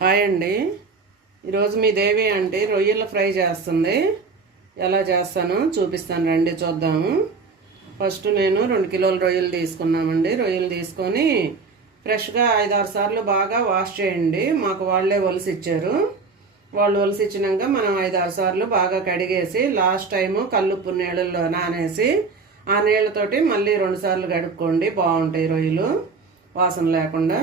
Hi అండి. ఈరోజు మీ దేవి అంటే రొయ్యల ఫ్రై చేస్తుంది. ఎలా చేస్తానో చూపిస్తాను రండి చూద్దాము. ఫస్ట్ నేను రెండు కిలోల రొయ్యలు తీసుకున్నామండి. రొయ్యలు తీసుకొని ఫ్రెష్గా ఐదారు సార్లు బాగా వాష్ చేయండి. మాకు వాళ్ళే ఒలిసి ఇచ్చారు. వాళ్ళు ఒలిసి ఇచ్చినాక మనం ఐదారు సార్లు బాగా కడిగేసి లాస్ట్ టైము కల్లుప్పు నీళ్ళల్లో నానేసి ఆ నీళ్ళతోటి మళ్ళీ రెండు సార్లు గడుపుకోండి బాగుంటాయి రొయ్యలు. వాసన లేకుండా.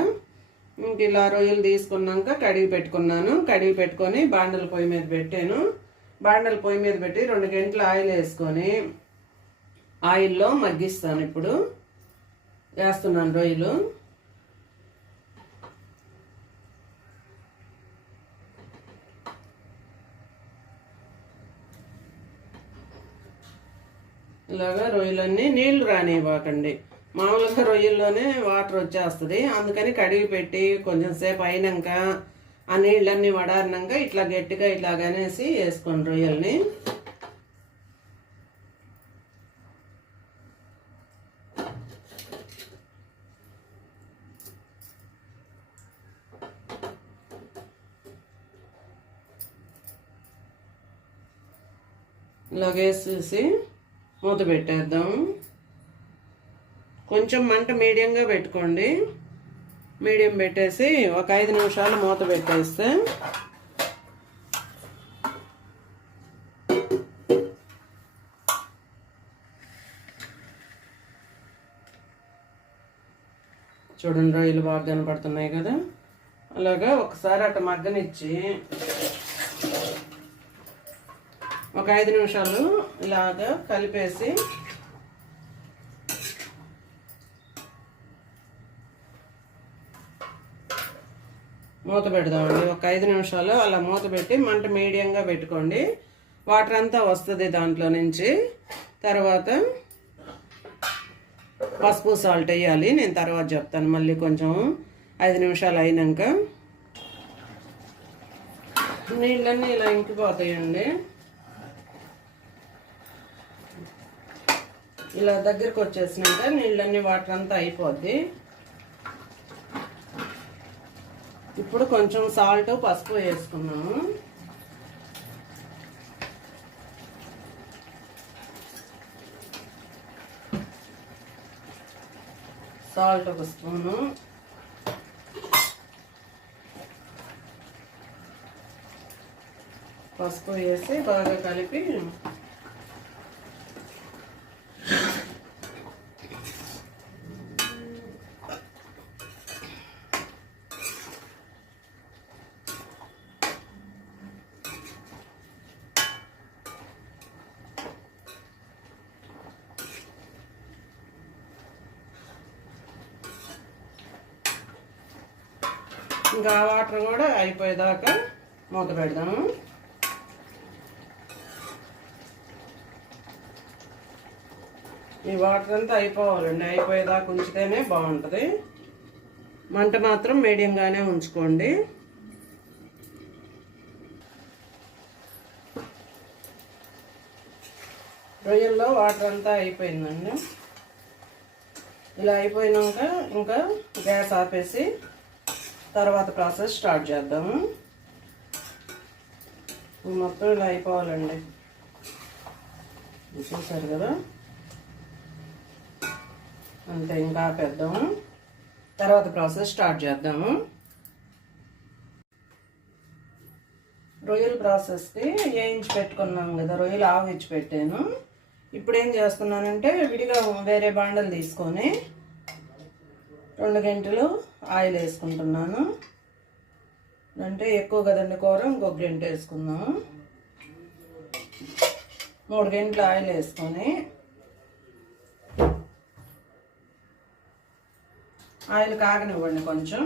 ఇంక ఇలా రొయ్యలు తీసుకున్నాక కడిగి పెట్టుకున్నాను. కడిగి పెట్టుకొని బాండల పొయ్యి మీద పెట్టాను. బాండల పొయ్యి మీద పెట్టి రెండు గంటలు ఆయిల్ వేసుకొని ఆయిల్లో మగ్గిస్తాను ఇప్పుడు. వేస్తున్నాను రొయ్యలు. ఇలాగా రొయ్యలన్నీ నీళ్ళు రానివ్వకండి. మామూలుగా రొయ్యల్లోనే వాటర్ వచ్చేస్తుంది. అందుకని కడిగి పెట్టి కొంచెం సేపు అయినాక ఆ నీళ్ళన్నీ వడారినాక ఇట్లా గట్టిగా ఇట్లాగనేసి వేసుకోండి రొయ్యల్ని. ఇలాగేసేసి మూత పెట్టేద్దాం. కొంచెం మంట మీడియంగా పెట్టుకోండి. మీడియం పెట్టేసి ఒక ఐదు నిమిషాలు మూత పెట్టేస్తే చూడండి రొయ్యలు బాగా కనపడుతున్నాయి కదా. అలాగా ఒకసారి అట్ట మగ్గనిచ్చి ఒక ఐదు నిమిషాలు ఇలాగా కలిపేసి మూత పెడదామండి. ఒక ఐదు నిమిషాలు అలా మూత పెట్టి మంట మీడియంగా పెట్టుకోండి. వాటర్ అంతా వస్తుంది దాంట్లో నుంచి. తర్వాత పసుపు సాల్ట్ వేయాలి. నేను తర్వాత చెప్తాను మళ్ళీ కొంచెం. ఐదు నిమిషాలు అయినాక. నీళ్ళన్నీ ఇలా ఇంకిపోతాయండి. ఇలా దగ్గరకు వచ్చేసినాక నీళ్ళన్నీ వాటర్ అంతా అయిపోద్ది. ఇప్పుడు కొంచెం సాల్ట్ పసుపు వేసుకున్నాము సాల్ట్ ఒక స్పూను. పసుపు వేసి బాగా కలిపి ఇంకా ఆ వాటర్ కూడా అయిపోయేదాకా మూత పెడదాము. ఈ వాటర్ అంతా అయిపోవాలండి. అయిపోయేదాకా ఉంచితేనే బాగుంటుంది. మంట మాత్రం మీడియంగానే ఉంచుకోండి. రొయ్యల్లో వాటర్ అంతా అయిపోయిందండి. ఇలా అయిపోయినాక ఇంకా గ్యాస్ ఆపేసి తర్వాత ప్రాసెస్ స్టార్ట్ చేద్దాము మొత్తం ఇలా అయిపోవాలండి. చూసారు కదా? అంతే ఇంకా పెద్దాము తర్వాత ప్రాసెస్ స్టార్ట్ చేద్దాము రొయ్యల ప్రాసెస్కి వేయించి పెట్టుకున్నాం కదా? రొయ్యలు ఆవిచ్చి పెట్టాను. ఇప్పుడు ఏం చేస్తున్నానంటే విడిగా వేరే బాండలు తీసుకొని రెండు గంటలు ఆయిల్ వేసుకుంటున్నాను. అంటే ఎక్కువ కదండి కూర ఇంకొక గంట వేసుకుందాము మూడు గంటలు ఆయిల్ వేసుకొని ఆయిల్ కాగనివ్వండి కొంచెం.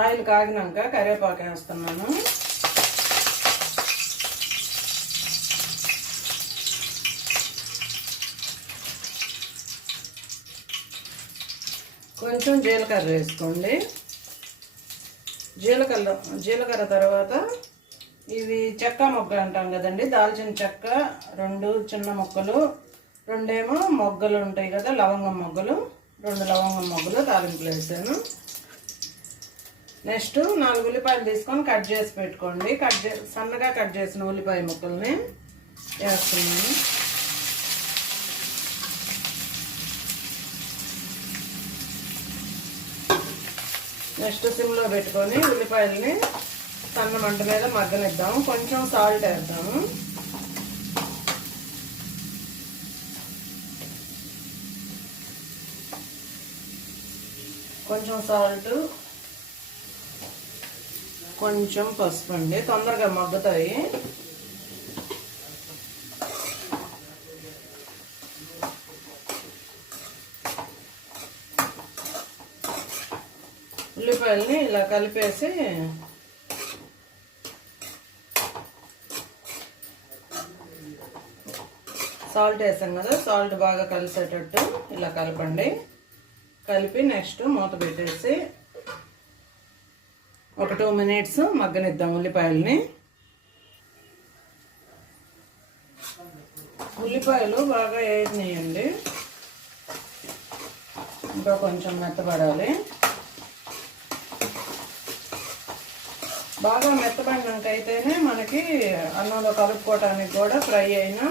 ఆయిల్ కాగినాక కరివేపాకు వేస్తున్నాను. కొంచెం జీలకర్ర వేసుకోండి. జీలకర్ర జీలకర్ర తర్వాత ఇవి చెక్క మొగ్గ అంటాం కదండి దాల్చిన చెక్క రెండు చిన్న మొక్కలు రెండేమో మొగ్గలు ఉంటాయి కదా లవంగం మొగ్గలు రెండు లవంగం మొగ్గలు తాలింపులు వేసాను. నెక్స్ట్ నాలుగు ఉల్లిపాయలు తీసుకొని కట్ చేసి పెట్టుకోండి. కట్ చే సన్నగా కట్ చేసిన ఉల్లిపాయ ముక్కల్ని వేస్తున్నాను. నెక్స్ట్ సిమ్లో పెట్టుకొని ఉల్లిపాయలని సన్న మంట మీద మగ్గనిద్దాము. కొంచెం సాల్ట్ వేద్దాము. కొంచెం సాల్ట్ కొంచెం పసుపు అండి తొందరగా మగ్గుతాయి. ఉల్లిపాయలని ఇలా కలిపేసి సాల్ట్ వేసాం కదా సాల్ట్ బాగా కలిసేటట్టు ఇలా కలపండి. కలిపి నెక్స్ట్ మూత పెట్టేసి ఒక టూ మినిట్స్ మగ్గనిద్దాం ఉల్లిపాయలని. ఉల్లిపాయలు బాగా వేసినాయండి ఇంకా కొంచెం మెత్తపడాలి బాగా మెత్తపడినాక మనకి అన్నంలో కలుపుకోవటానికి కూడా ఫ్రై అయినా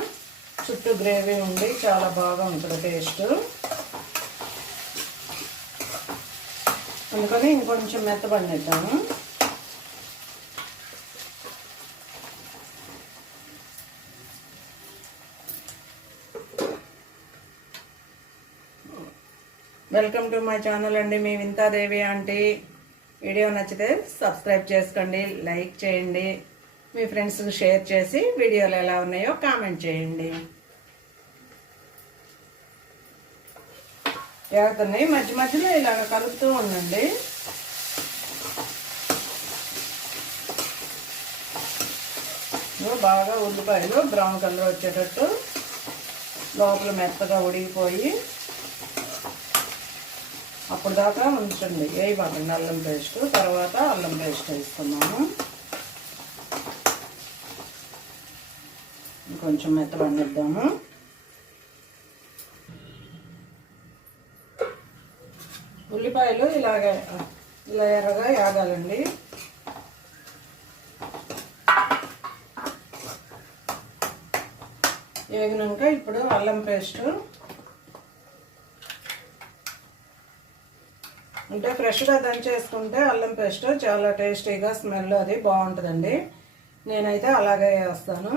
చుట్టూ గ్రేవీ ఉండి చాలా బాగా ఉంటుంది టేస్ట్. అందుకని ఇంకొంచెం మెత్తపడినిద్దాము వెల్కమ్ టు మై ఛానల్ అండి. మీ వింతాదేవి ఆంటీ. వీడియో నచ్చితే సబ్స్క్రైబ్ చేసుకోండి లైక్ చేయండి మీ ఫ్రెండ్స్కి షేర్ చేసి వీడియోలు ఎలా ఉన్నాయో కామెంట్ చేయండి. వేగుతున్నాయి మధ్య మధ్యలో ఇలాగ కలుపుతూ ఉండండి. బాగా ఉల్లిపాయలు బ్రౌన్ కలర్ వచ్చేటట్టు లోపల మెత్తగా ఉడిగిపోయి అప్పుడు దాకా ఉంచండి. వేయబాకండి అల్లం పేస్ట్ తర్వాత అల్లం పేస్ట్ వేసుకున్నాము కొంచెం మెత్తబడిద్దాము ఉల్లిపాయలు ఇలాగే ఇలా ఎర్రగా యాగాలండి. వేగినాక ఇప్పుడు అల్లం పేస్ట్ అంటే ఫ్రెష్గా దంచేసుకుంటే అల్లం పేస్ట్ చాలా టేస్టీగా స్మెల్ అది బాగుంటుందండి. నేనైతే అలాగే వేస్తాను.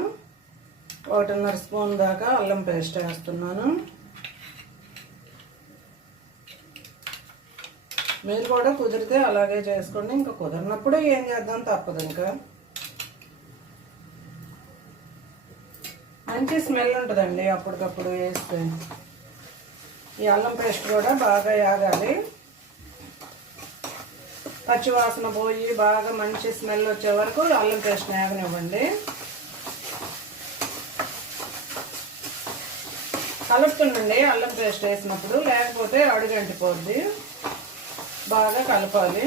ఒకటిన్నర స్పూన్ దాకా అల్లం పేస్ట్ వేస్తున్నాను. మీరు కూడా కుదిరితే అలాగే చేసుకోండి. ఇంకా కుదిరినప్పుడు ఏం చేద్దాం తప్పదు ఇంకా. మంచి స్మెల్ ఉంటుందండి అప్పటికప్పుడు వేస్తే. ఈ అల్లం పేస్ట్ కూడా బాగా యాగాలి. పచ్చివాసన పోయి బాగా మంచి స్మెల్ వచ్చే వరకు అల్లం పేస్ట్ వేగనివ్వండి కలుపుతుండండి అల్లం పేస్ట్ వేసినప్పుడు లేకపోతే అడుగంటిపోద్ది బాగా కలపాలి.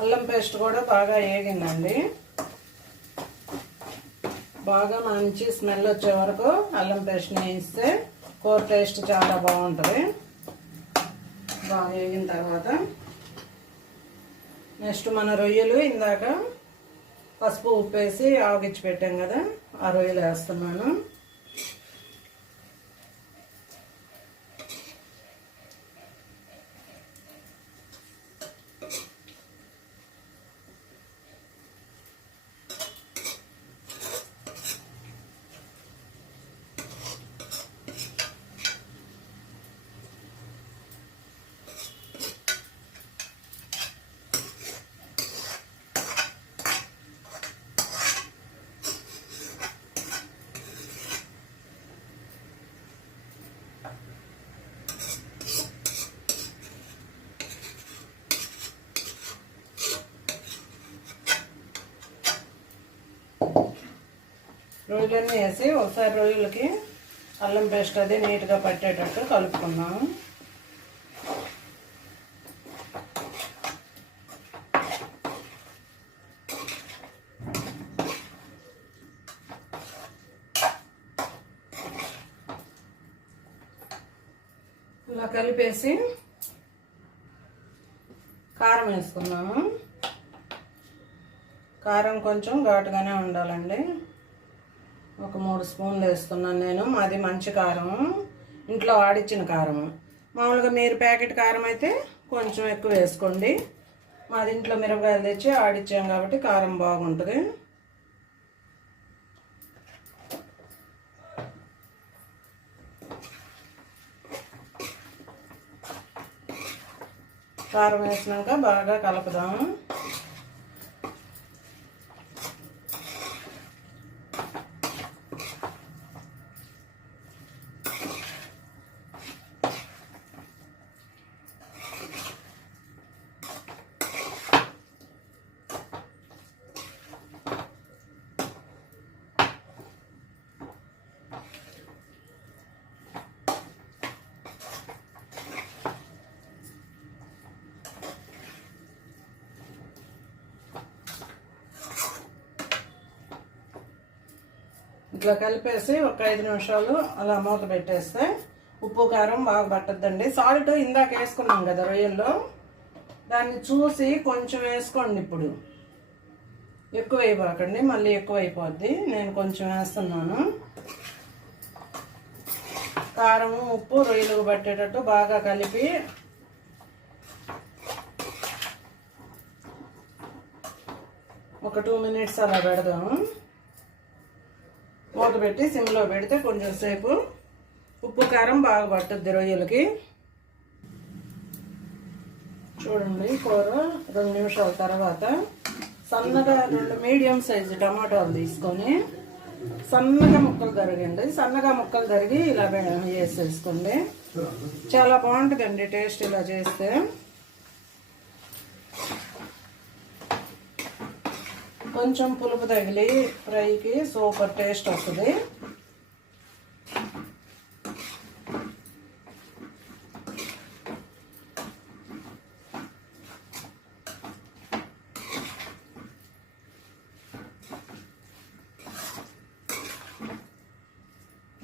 అల్లం పేస్ట్ కూడా బాగా వేగిందండి బాగా మంచి స్మెల్ వచ్చే వరకు అల్లం పేస్ట్ వేయిస్తే కూర టేస్ట్ చాలా బాగుంటుంది. బాగా వేగిన తర్వాత నెక్స్ట్ మన రొయ్యలు ఇందాక పసుపు ఉప్పు వేసి ఆవగిచ్చి పెట్టాం కదా ఆ రొయ్యలు వేస్తున్నాను. రొయ్యలన్నీ వేసి ఒకసారి రొయ్యలకి అల్లం పేస్ట్ అది నీట్గా పట్టేటట్టు కలుపుకున్నాము ఇలా కలిపేసి కారం వేసుకున్నాము కారం కొంచెం ఘాటుగానే ఉండాలండి. ఒక మూడు స్పూన్లు వేస్తున్నాను నేను. మాది మంచి కారం. ఇంట్లో ఆడిచ్చిన కారం. మామూలుగా మీరు ప్యాకెట్ కారం అయితే కొంచెం ఎక్కువ వేసుకోండి. మాది ఇంట్లో మిరపకాయలు తెచ్చి ఆడిచ్చాం కాబట్టి కారం బాగుంటుంది. కారం వేసినాక బాగా కలుపుదాము ఇట్లా కలిపేసి ఒక ఐదు నిమిషాలు అలా మూత పెట్టేస్తే ఉప్పు కారం బాగా పట్టద్దండి. సాల్ట్ ఇందాక వేసుకున్నాం కదా రొయ్యల్లో. దాన్ని చూసి కొంచెం వేసుకోండి ఇప్పుడు. ఎక్కువ అయిపోకండి మళ్ళీ ఎక్కువ అయిపోద్ది. నేను కొంచెం వేస్తున్నాను. కారము ఉప్పు రొయ్యలకు పట్టేటట్టు బాగా కలిపి ఒక టూ మినిట్స్ అలా పెడదాము. పెట్టి సిమ్లో పెడితే కొంచెం సేపు ఉప్పు కారం బాగా పట్టుద్ది రొయ్యలకి. చూడండి కూర రెండు నిమిషాల తర్వాత సన్నగా రెండు మీడియం సైజు టమాటాలు తీసుకొని సన్నగా ముక్కలు తరిగండి. సన్నగా ముక్కలు తరిగి ఇలా వేసేసుకోండి. చాలా బాగుంటుందండి టేస్ట్ ఇలా చేస్తే. కొంచెం పులుపు తగిలి ఫ్రైకి సూపర్ టేస్ట్ వస్తుంది.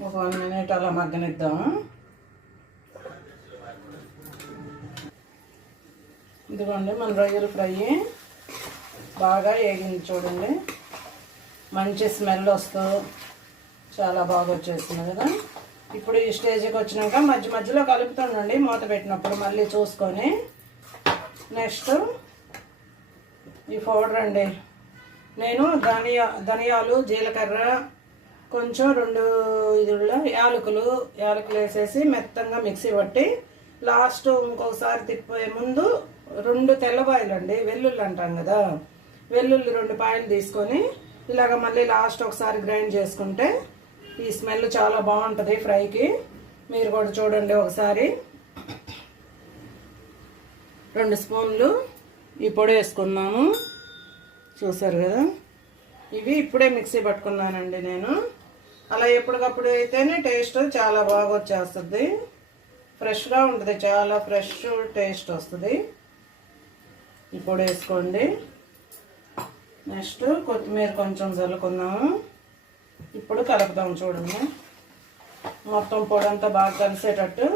ఒక వన్ మినిట్ అలా మగ్గనిద్దాము ఇదిగోండి మన రొయ్యలు ఫ్రై. బాగా వేగింది చూడండి. మంచి స్మెల్ వస్తూ చాలా బాగా వచ్చేసింది కదా. ఇప్పుడు ఈ స్టేజ్కి వచ్చినాక మధ్య మధ్యలో కలుపుతుండండి మూత పెట్టినప్పుడు మళ్ళీ చూసుకొని. నెక్స్ట్ ఈ పౌడర్ అండి. నేను ధనియా ధనియాలు జీలకర్ర కొంచెం రెండు ఇదిలో యాలకులు యాలకులు వేసేసి మెత్తంగా మిక్సీ పట్టి లాస్ట్ ఇంకోసారి తిప్పే ముందు రెండు తెల్లబాయలు అండి వెల్లుల్లి అంటాం కదా. వెల్లుల్లి రెండు పాయలు తీసుకొని ఇలాగ మళ్ళీ లాస్ట్ ఒకసారి గ్రైండ్ చేసుకుంటే ఈ స్మెల్ చాలా బాగుంటుంది ఫ్రైకి. మీరు కూడా చూడండి ఒకసారి. రెండు స్పూన్లు ఈ పొడి వేసుకున్నాము చూసారు కదా? ఇవి ఇప్పుడే మిక్సీ పట్టుకున్నానండి నేను. అలా ఎప్పటికప్పుడు అయితేనే టేస్ట్ చాలా బాగా వచ్చేస్తుంది. ఫ్రెష్గా ఉంటుంది చాలా ఫ్రెష్ టేస్ట్ వస్తుంది. ఈ పొడి వేసుకోండి. నెక్స్ట్ కొత్తిమీర కొంచెం చల్లుకుందాము ఇప్పుడు కలుపుదాం చూడండి. మొత్తం పొడి అంతా బాగా కలిసేటట్టు.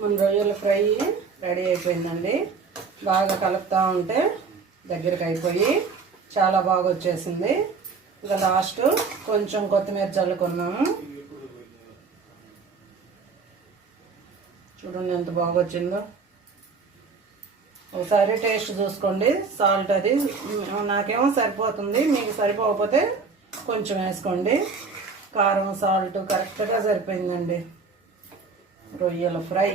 మన రొయ్యల ఫ్రై రెడీ అయిపోయిందండి. బాగా కలుపుతూ ఉంటే దగ్గరికి అయిపోయి చాలా బాగా వచ్చేసింది. ఇక లాస్ట్ కొంచెం కొత్తిమీర చల్లుకున్నాము చూడండి ఎంత బాగా వచ్చిందో ఒకసారి టేస్ట్ చూసుకోండి. సాల్ట్ అది నాకేమో సరిపోతుంది. మీకు సరిపోకపోతే కొంచెం వేసుకోండి. కారం సాల్ట్ కరెక్ట్గా సరిపోయిందండి. రొయ్యల ఫ్రై.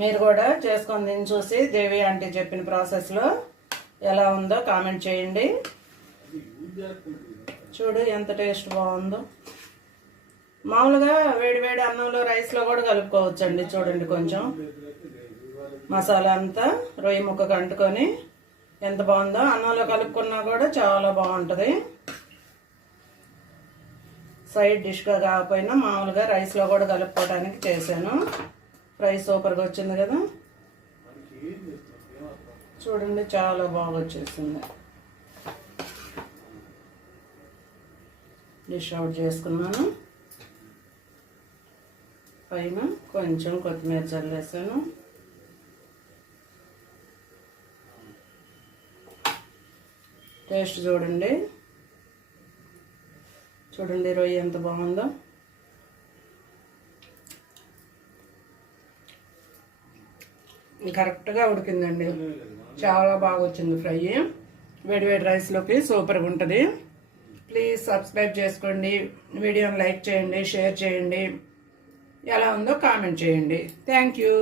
మీరు కూడా చేసుకొని దీన్ని చూసి దేవి ఆంటీ చెప్పిన ప్రాసెస్లో ఎలా ఉందో కామెంట్ చేయండి. చూడు ఎంత టేస్ట్ బాగుందో. మామూలుగా వేడి వేడి అన్నంలో రైస్లో కూడా కలుపుకోవచ్చండి చూడండి కొంచెం. మసాలా అంతా రొయ్య ముక్కకు అంటుకొని ఎంత బాగుందో అన్నంలో కలుపుకున్నా కూడా చాలా బాగుంటుంది. సైడ్ డిష్గా కాకపోయినా మామూలుగా రైస్లో కూడా కలుపుకోవడానికి చేశాను. ఫ్రై సూపర్గా వచ్చింది కదా. చూడండి చాలా బాగా వచ్చేసింది. డిష్ అవుట్ చేసుకున్నాను. పైన కొంచెం కొత్తిమీర చల్లేసాను. టేస్ట్ చూడండి. చూడండి రొయ్య ఎంత బాగుందో. కరెక్ట్గా ఉడికిందండి. చాలా బాగా వచ్చింది ఫ్రై. వేడి వేడి రైస్లోకి సూపర్గా ఉంటుంది. ప్లీజ్ సబ్స్క్రైబ్ చేసుకోండి. వీడియోని లైక్ చేయండి షేర్ చేయండి. ఎలా ఉందో కామెంట్ చేయండి. Thank you.